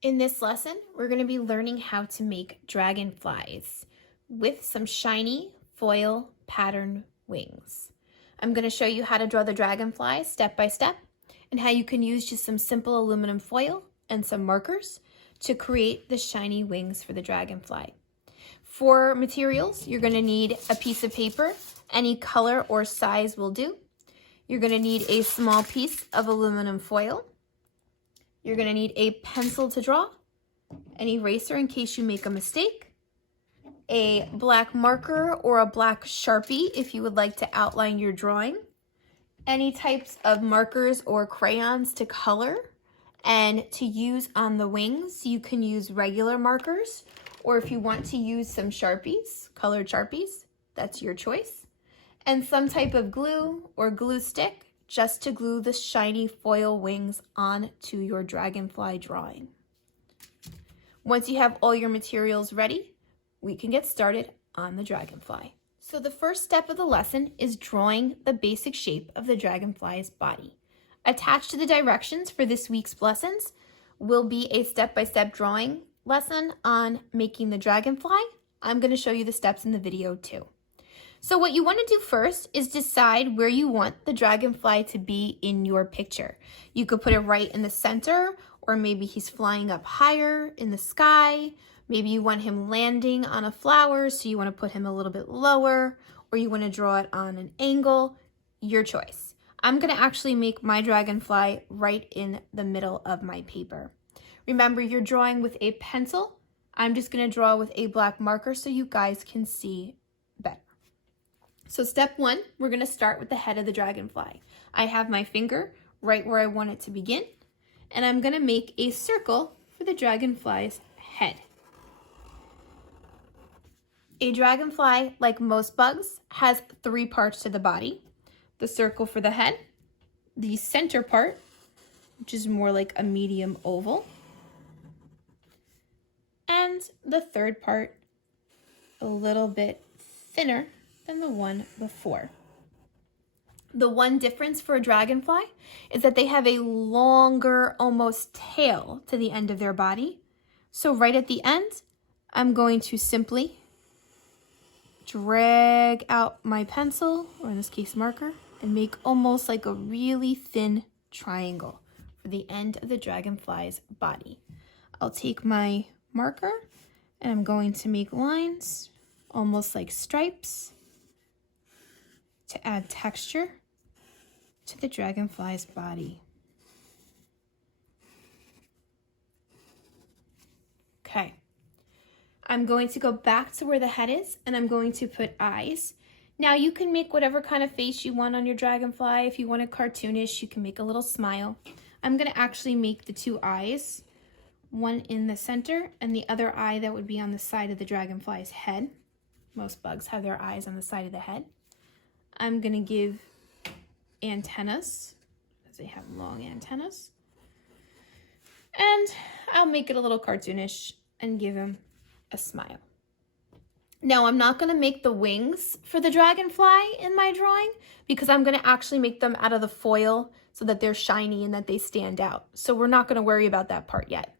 In this lesson, we're going to be learning how to make dragonflies with some shiny foil pattern wings. I'm going to show you how to draw the dragonfly step by step and how you can use just some simple aluminum foil and some markers to create the shiny wings for the dragonfly. For materials, you're going to need a piece of paper. Any color or size will do. You're going to need a small piece of aluminum foil. You're going to need a pencil to draw, an eraser in case you make a mistake, a black marker or a black Sharpie if you would like to outline your drawing, any types of markers or crayons to color and to use on the wings. You can use regular markers, or if you want to use some Sharpies, colored Sharpies, that's your choice, and some type of glue or glue stick just to glue the shiny foil wings onto your dragonfly drawing. Once you have all your materials ready, we can get started on the dragonfly. So the first step of the lesson is drawing the basic shape of the dragonfly's body. Attached to the directions for this week's lessons will be a step-by-step drawing lesson on making the dragonfly. I'm going to show you the steps in the video too. So what you want to do first is decide where you want the dragonfly to be in your picture. You could put it right in the center, or maybe he's flying up higher in the sky. Maybe you want him landing on a flower, so you want to put him a little bit lower, or you want to draw it on an angle. Your choice. I'm going to actually make my dragonfly right in the middle of my paper. Remember, you're drawing with a pencil. I'm just going to draw with a black marker so you guys can see better. So step one, we're going to start with the head of the dragonfly. I have my finger right where I want it to begin, and I'm going to make a circle for the dragonfly's head. A dragonfly, like most bugs, has 3 parts to the body. The circle for the head, the center part, which is more like a medium oval, and the third part, a little bit thinner than the one before. The one difference for a dragonfly is that they have a longer, almost tail to the end of their body. So right at the end, I'm going to simply drag out my pencil, or in this case marker, and make almost like a really thin triangle for the end of the dragonfly's body. I'll take my marker and I'm going to make lines, almost like stripes, to add texture to the dragonfly's body. Okay, I'm going to go back to where the head is and I'm going to put eyes. Now you can make whatever kind of face you want on your dragonfly. If you want it cartoonish, you can make a little smile. I'm going to actually make the 2 eyes, one in the center and the other eye that would be on the side of the dragonfly's head. Most bugs have their eyes on the side of the head. I'm going to give antennas, because they have long antennas. And I'll make it a little cartoonish and give him a smile. Now, I'm not going to make the wings for the dragonfly in my drawing because I'm going to actually make them out of the foil so that they're shiny and that they stand out. So we're not going to worry about that part yet.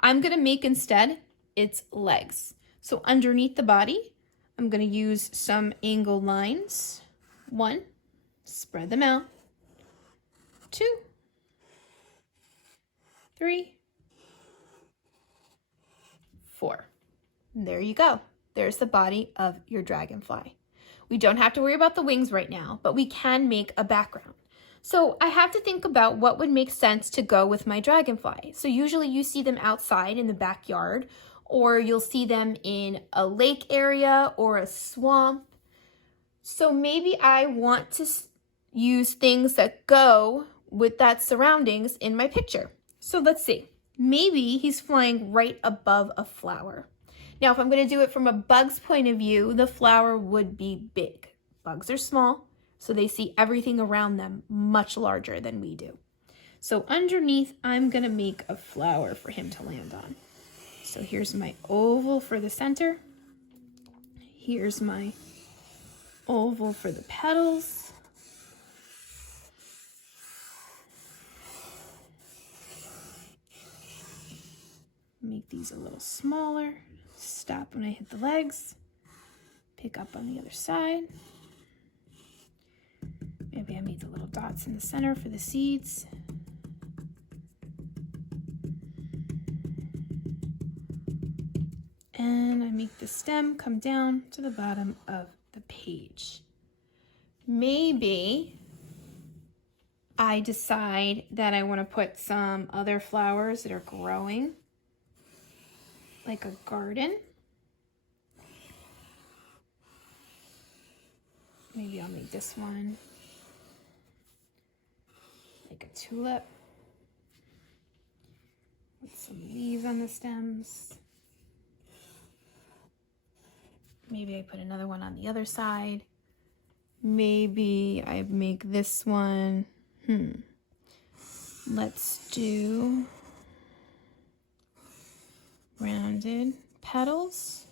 I'm going to make instead its legs. So underneath the body, I'm going to use some angled lines. 1, spread them out. 2, 3, 4. And there you go. There's the body of your dragonfly. We don't have to worry about the wings right now, but we can make a background. So I have to think about what would make sense to go with my dragonfly. So usually you see them outside in the backyard, or you'll see them in a lake area or a swamp. So maybe I want to use things that go with that surroundings in my picture. So let's see. Maybe he's flying right above a flower. Now, if I'm going to do it from a bug's point of view, the flower would be big. Bugs are small, so they see everything around them much larger than we do. So underneath, I'm going to make a flower for him to land on. So here's my oval for the center. Here's my oval for the petals. Make these a little smaller. Stop when I hit the legs. Pick up on the other side. Maybe I made the little dots in the center for the seeds. And I make the stem come down to the bottom of the page. Maybe I decide that I want to put some other flowers that are growing, like a garden. Maybe I'll make this one like a tulip with some leaves on the stems. Maybe I put another one on the other side. Maybe I make this one. Let's do rounded petals.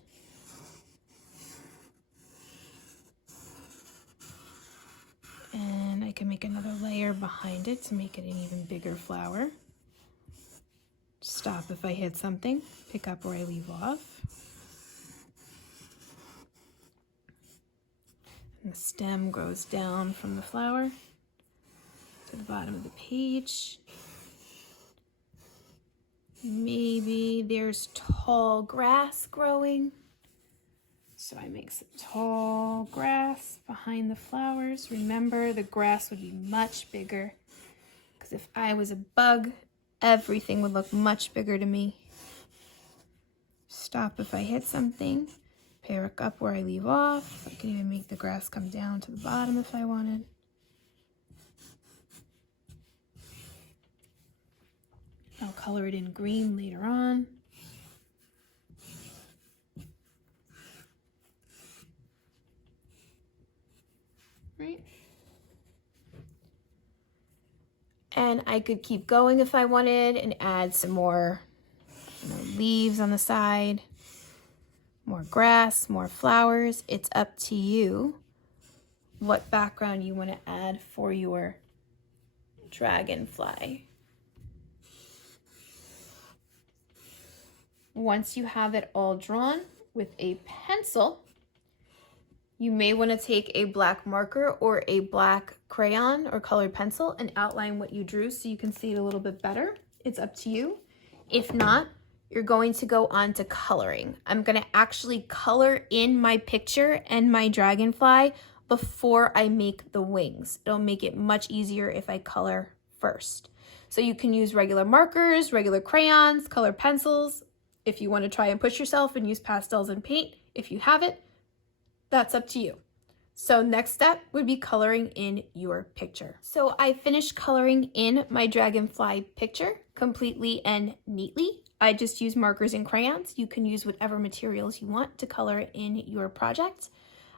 And I can make another layer behind it to make it an even bigger flower. Stop if I hit something, pick up where I leave off. And the stem grows down from the flower to the bottom of the page. Maybe there's tall grass growing. So I make some tall grass behind the flowers. Remember, the grass would be much bigger because if I was a bug, everything would look much bigger to me. Stop if I hit something. Pick up where I leave off. I can even make the grass come down to the bottom if I wanted. I'll color it in green later on. Right? And I could keep going if I wanted and add some more leaves on the side, more grass, more flowers. It's up to you what background you want to add for your dragonfly. Once you have it all drawn with a pencil, you may want to take a black marker or a black crayon or colored pencil and outline what you drew so you can see it a little bit better. It's up to you. If not, you're going to go on to coloring. I'm going to actually color in my picture and my dragonfly before I make the wings. It'll make it much easier if I color first. So you can use regular markers, regular crayons, colored pencils. If you want to try and push yourself and use pastels and paint, if you have it, that's up to you. So next step would be coloring in your picture. So I finished coloring in my dragonfly picture completely and neatly. I just use markers and crayons. You can use whatever materials you want to color in your project.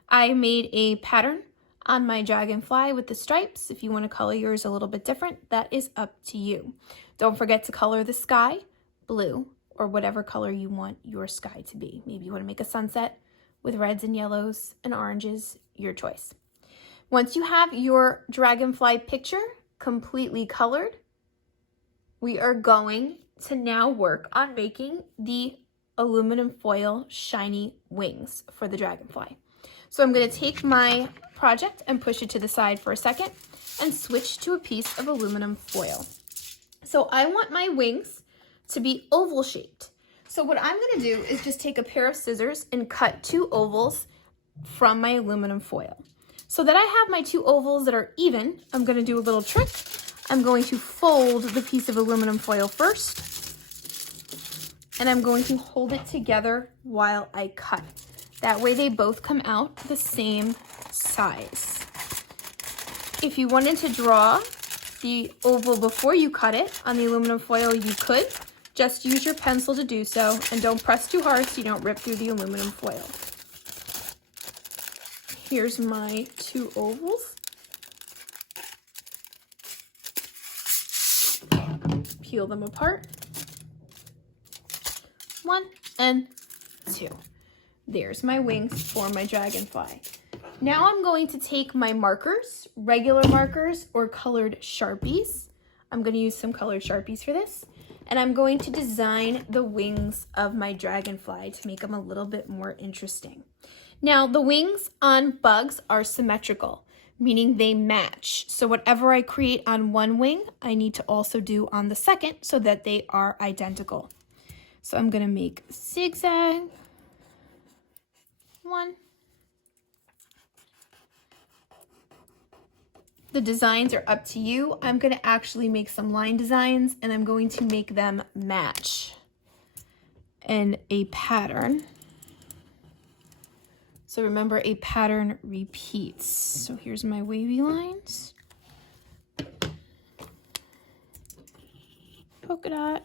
I made a pattern on my dragonfly with the stripes. If you want to color yours a little bit different, that is up to you. Don't forget to color the sky blue or whatever color you want your sky to be. Maybe you want to make a sunset with reds and yellows and oranges, your choice. Once you have your dragonfly picture completely colored, we are going to now work on making the aluminum foil shiny wings for the dragonfly. So I'm going to take my project and push it to the side for a second and switch to a piece of aluminum foil. So I want my wings to be oval shaped. So what I'm going to do is just take a pair of scissors and cut 2 ovals from my aluminum foil. So that I have my 2 ovals that are even, I'm going to do a little trick. I'm going to fold the piece of aluminum foil first, and I'm going to hold it together while I cut. That way they both come out the same size. If you wanted to draw the oval before you cut it on the aluminum foil, you could. Just use your pencil to do so, and don't press too hard so you don't rip through the aluminum foil. Here's my 2 ovals. Peel them apart. 1 and 2. There's my wings for my dragonfly. Now I'm going to take my markers, regular markers or colored Sharpies. I'm going to use some colored Sharpies for this. And I'm going to design the wings of my dragonfly to make them a little bit more interesting. Now, the wings on bugs are symmetrical, meaning they match. So whatever I create on one wing, I need to also do on the second so that they are identical. So I'm gonna make zigzag, 1. The designs are up to you. I'm gonna actually make some line designs and I'm going to make them match in a pattern. So remember, a pattern repeats. So here's my wavy lines. Polka dot.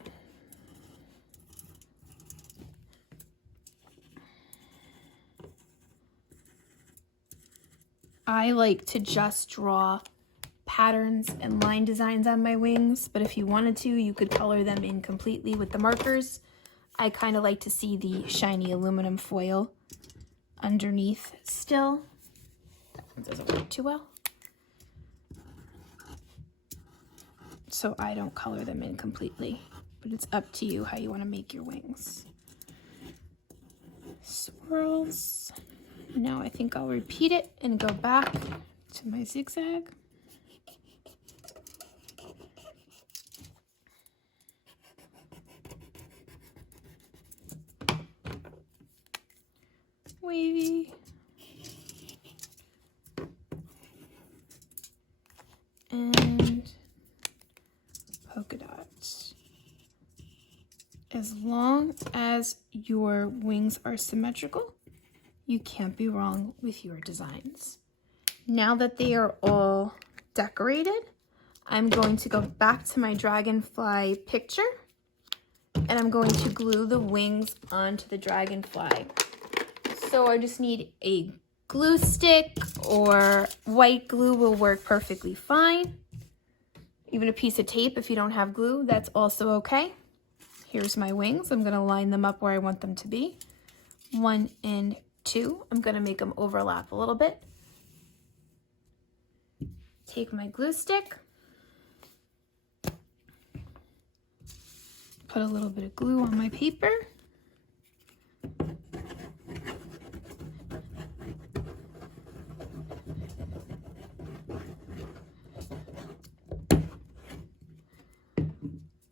I like to just draw patterns and line designs on my wings, but if you wanted to, you could color them in completely with the markers. I kind of like to see the shiny aluminum foil underneath still. That one doesn't work too well. So I don't color them in completely, but it's up to you how you want to make your wings. Swirls. Now I think I'll repeat it and go back to my zigzag. Wavy. And polka dots. As long as your wings are symmetrical, you can't be wrong with your designs. Now that they are all decorated, I'm going to go back to my dragonfly picture and I'm going to glue the wings onto the dragonfly. So I just need a glue stick, or white glue will work perfectly fine. Even a piece of tape if you don't have glue, that's also okay. Here's my wings. I'm gonna line them up where I want them to be. 1 and 2. I'm gonna make them overlap a little bit. Take my glue stick, put a little bit of glue on my paper.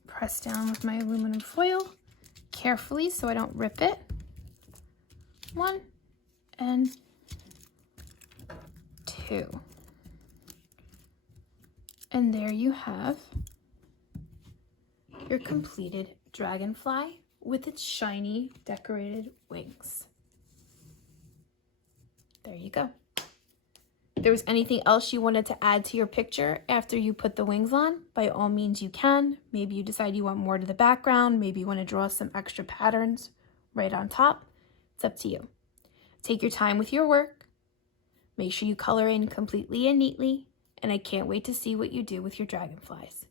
Press down with my aluminum foil carefully so I don't rip it. 1 and 2. And there you have your completed dragonfly with its shiny decorated wings. There you go. If there was anything else you wanted to add to your picture after you put the wings on, by all means you can. Maybe you decide you want more to the background. Maybe you want to draw some extra patterns right on top. It's up to you. Take your time with your work. Make sure you color in completely and neatly. And I can't wait to see what you do with your dragonflies.